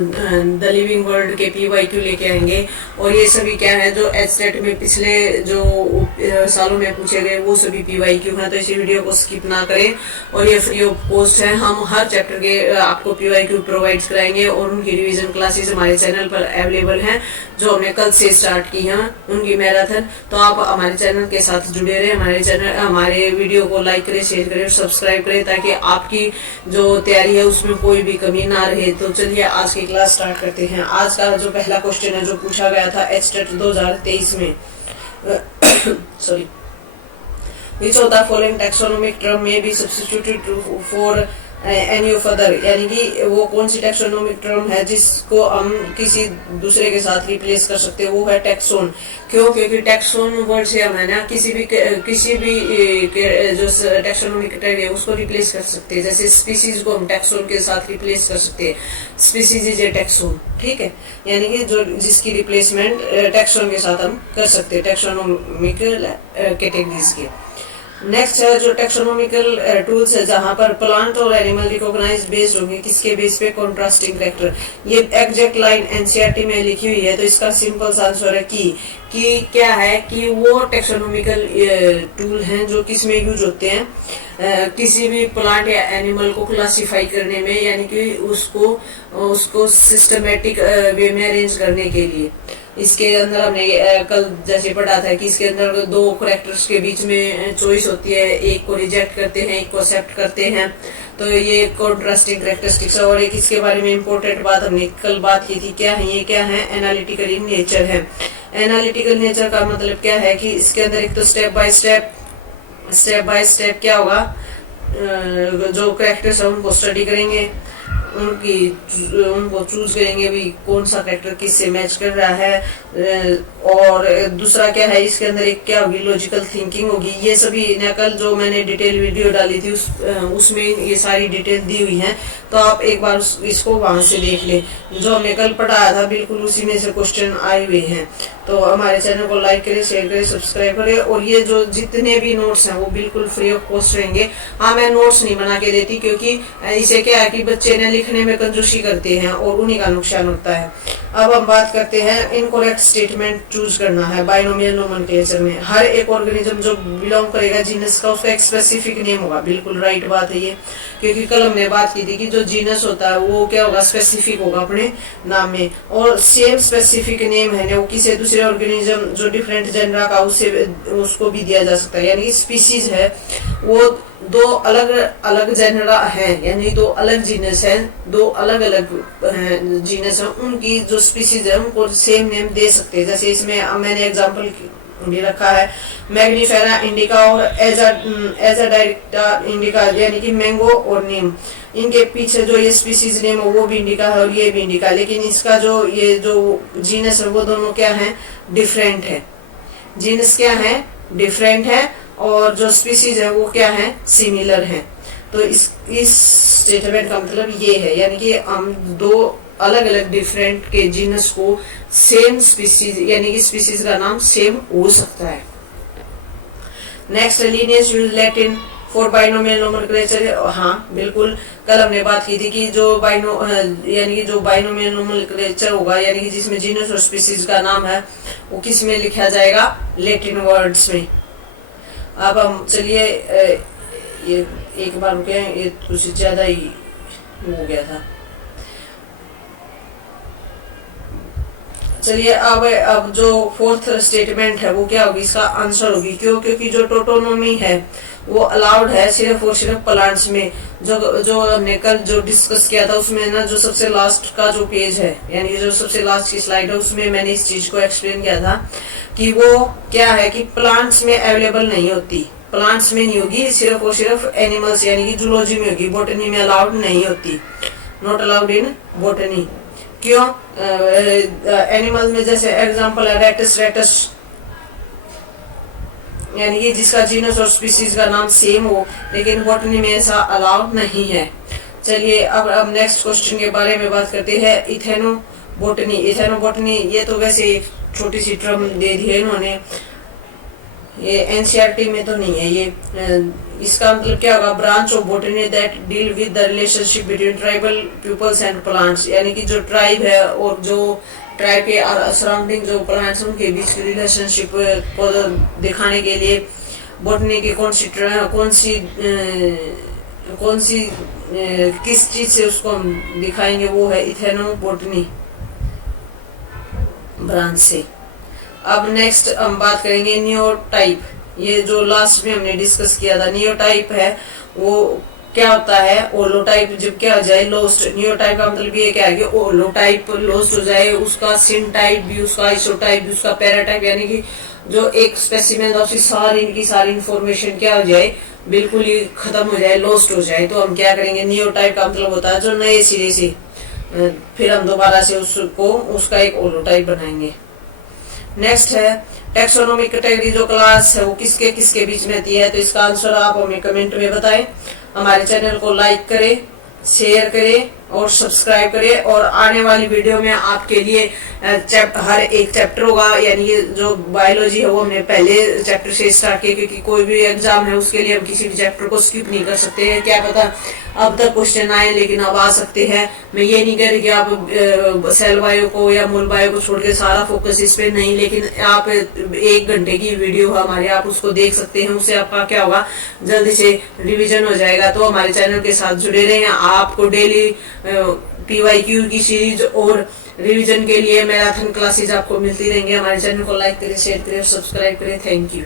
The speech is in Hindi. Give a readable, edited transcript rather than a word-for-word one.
द लिविंग वर्ल्ड के PYQ लेके आएंगे। और ये सभी क्या है जो एचटेट में पिछले जो सालों में पूछे गए वो सभी PYQ हैं, तो इसी वीडियो को स्किप ना करें। और ये फ्री ऑफ कॉस्ट है, हम हर चैप्टर के आपको PYQ प्रोवाइड कराएंगे और उनकी रिवीजन क्लासेस हमारे चैनल पर अवेलेबल हैं जो हमने कल से स्टार्ट की हैं उनकी मैराथन। तो आप हमारे चैनल के साथ जुड़े रहे, हमारे वीडियो को लाइक करें, शेयर करें, सब्सक्राइब करें ताकि आपकी जो तैयारी है उसमें कोई भी कमी ना रहे। तो चलिए आज की क्लास स्टार्ट करते हैं। आज का जो पहला क्वेश्चन है जो पूछा गया था एचटेट 2023 में sorry, which of the following taxonomic term may be substituted for any of other, यानी कि वो कौन सी टैक्सोनॉमिक टर्म है जिसको हम किसी दूसरे के साथ रिप्लेस कर सकते हैं, वो है टैक्सोन। क्यों? क्योंकि टैक्सोन वर्ड से हम है ना किसी भी जो टैक्सोनॉमिक टर्म है उसको रिप्लेस कर सकते हैं। जैसे स्पीसीज को हम टैक्सोन के साथ रिप्लेस कर सकते हैं, स्पीसीज इज ए टैक्सोन, ठीक है, यानी कि जो जिसकी रिप्लेसमेंट टैक्सोन के साथ हम कर सकते हैं टैक्सोनॉमिकल कैटेगरीज के। नेक्स्ट है जो टैक्सोनॉमिकल टूल्स है जहां पर प्लांट और एनिमल रिकॉग्नाइज बेस्ड होंगे, किसके बेस पे? Contrasting character. ये एग्जैक्ट लाइन एनसीईआरटी में लिखी हुई है, तो इसका सिंपल आंसर है कि क्या है कि वो टैक्सोनॉमिकल टूल हैं जो किस में यूज होते हैं, किसी भी प्लांट या एनिमल को क्लासिफाई करने में, यानी कि उसको सिस्टमेटिक वे में अरेंज करने के लिए। इसके अंदर हमने कल जैसे पढ़ा था कि इसके अंदर दो कैरेक्टर्स के बीच में चॉइस होती है, एक को रिजेक्ट करते हैं, एक को एक्सेप्ट करते हैं, तो ये कॉन्ट्रास्टिंग कैरेक्टरिस्टिक्स। और एक इसके बारे में इम्पोर्टेंट बात हमने कल बात की थी, क्या है ये? क्या है? एनालिटिकल इन नेचर है। एनालिटिकल नेचर का मतलब क्या है कि इसके अंदर एक तो स्टेप बाय स्टेप क्या होगा, जो कैरेक्टर्स है उनको स्टडी करेंगे, उनको चूज करेंगे भी कौन सा कैरेक्टर किससे मैच कर रहा है। और दूसरा क्या है, इसके अंदर एक क्या होगी, लॉजिकल थिंकिंग होगी। ये सभी कल जो मैंने डिटेल वीडियो डाली थी उसमें ये सारी डिटेल दी हुई है, तो आप एक बार इसको वहां से देख ले। जो हमने कल पढ़ाया था बिल्कुल उसी में से क्वेश्चन आए हुए हैं। तो हमारे चैनल को लाइक करें, शेयर करें, सब्सक्राइब करें। और ये जो जितने भी नोट्स हैं वो बिल्कुल फ्री ऑफ कॉस्ट रहेंगे। हाँ, मैं नोट्स नहीं बना के देती क्योंकि इसे क्या है कि बच्चे ने लिखने में कंजूसी करते हैं और उन्हीं का नुकसान होता है। अब हम बात करते हैं इनकरेक्ट स्टेटमेंट चूज करना है बाइनोमियल नोमेनक्लेचर में। हर एक ऑर्गेनिज्म जो बिलोंग करेगा जीनस का, उसका एक स्पेसिफिक नेम होगा। बिल्कुल राइट बात है ये, क्योंकि कल हमने बात की थी कि जो जीनस होता है वो क्या होगा, स्पेसिफिक होगा अपने नाम में। और सेम स्पेसिफिक नेम है वो किसी दूसरे ऑर्गेनिज्म जो डिफरेंट जेनरा का उसको भी दिया जा सकता है। यानी कि स्पीसीज है वो दो अलग अलग जेनरा है, यानी दो अलग जीनस है, दो अलग अलग जीनस है, उनकी जो स्पीसीज है उनको सेम नेम दे सकते हैं। जैसे इसमें मैंने एग्जांपल भी रखा है मैग्नीफेरा इंडिका और एजाडाइरेक्टा इंडिका, यानी कि मैंगो और नीम। इनके पीछे जो ये स्पीसीज नेम है वो भी इंडिका है और ये भी इंडिका, लेकिन इसका जो ये जो जीनस है वो दोनों क्या है, डिफरेंट है। जीनस क्या है, डिफरेंट है, और जो स्पीसीज है वो क्या है, सिमिलर है। तो इस स्टेटमेंट का मतलब ये है, यानी कि हम दो अलग अलग डिफरेंट के जीनस को सेम स्पीसीज, यानी कि स्पीसीज का नाम सेम हो सकता है। Next, Linnaeus use Latin for binomial nomenclature. हाँ बिल्कुल, कल हमने बात की थी कि जो यानी कि जो बाइनोमियल नोमेनक्लेचर होगा, यानी कि जिसमें जीनस और स्पीसीज का नाम है वो किस में लिखा जाएगा, लैटिन वर्ड्स में। अब हम चलिए ये एक बार रुके, ये कुछ ज्यादा ही हो गया था। चलिए अब जो फोर्थ स्टेटमेंट है वो क्या होगी, इसका आंसर होगी। क्यों? क्योंकि जो टोटोनोमी है वो अलाउड है सिर्फ और सिर्फ प्लांट्स में। जो हमने कल जो डिस्कस किया था उसमें ना जो सबसे लास्ट का जो पेज है, यानी जो सबसे लास्ट की स्लाइड है, उसमें मैंने इस चीज को एक्सप्लेन किया था कि वो क्या है कि प्लांट्स में अवेलेबल नहीं होती, प्लांट्स में नहीं होगी, सिर्फ और सिर्फ एनिमल्स यानी कि जूलॉजी में होगी, बॉटनी में अलाउड नहीं होती, नॉट अलाउड इन बॉटनी। क्यों? एनिमल में जैसे एग्जांपल है रेटस, यानी कि जिसका जीनस और स्पीसीज का नाम सेम हो, लेकिन बॉटनी में ऐसा अलाउड नहीं है। चलिए अब नेक्स्ट क्वेश्चन के बारे में बात करते हैं, इथेनोबॉटनी। इथेनोबॉटनी ये तो वैसे एक छोटी सी टर्म दे दी है इन्होंने, ये एनसीईआरटी में तो नहीं है ये। इसका मतलब क्या होगा, branch of botany that deal with the relationship between tribal peoples and plants, यानी कि जो ट्राइब है और जो ट्राइब के सराउंडिंग जो प्लांट्स उनके बीच की रिलेशनशिप को दिखाने के लिए बॉटनी की कौन सी किस चीज से उसको हम दिखाएंगे, वो है इथेनोबॉटनी ब्रांच से। अब नेक्स्ट हम बात करेंगे नियोटाइप। ये जो लास्ट में हमने डिस्कस किया था, नियोटाइप है वो क्या होता है, ओलोटाइप जब क्या हो जाए लोस्ट। नियोटाइप का मतलब ये क्या है कि ओलोटाइप लोस्ट हो जाए, उसका सिनटाइप भी, उसका आइसोटाइप भी, उसका पैराटाइप, यानी कि जो एक स्पेसिमेन ऑफ इनकी सारी इंफॉर्मेशन क्या हो जाए, बिल्कुल ही खत्म हो जाए, लॉस्ट हो जाए, तो हम क्या करेंगे, नियोटाइप का मतलब होता है जो नए सिरे से फिर हम दोबारा से उसका एक ओलोटाइप बनाएंगे। नेक्स्ट है टेक्सोनोमिक कैटेगरी, जो क्लास है वो किसके किसके बीच में आती है, तो इसका आंसर आप हमें कमेंट में बताएं। हमारे चैनल को लाइक करें, शेयर करें और सब्सक्राइब करें, और आने वाली वीडियो में आपके लिए हर एक चैप्टर होगा, यानी कि जो बायोलॉजी है वो हमने पहले चैप्टर से स्टार्ट किया, क्योंकि कोई भी एग्जाम है उसके लिए हम किसी भी चैप्टर को स्किप नहीं कर सकते हैं। क्या पता अब तक क्वेश्चन आए, लेकिन अब आ सकते हैं। मैं ये नहीं कह रही कि आप सेल बायो को या मूल बायो को छोड़ के सारा फोकस इस पे नहीं, लेकिन आप 1 घंटे की वीडियो हमारे आप उसको देख सकते हैं, उससे आपका क्या होगा, जल्दी से रिविजन हो जाएगा। तो हमारे चैनल के साथ जुड़े रहें। आपको डेली PYQ की सीरीज और रिवीजन के लिए मैराथन क्लासेस आपको मिलती रहेंगी। हमारे चैनल को लाइक करें, शेयर करें और सब्सक्राइब करें। Thank you.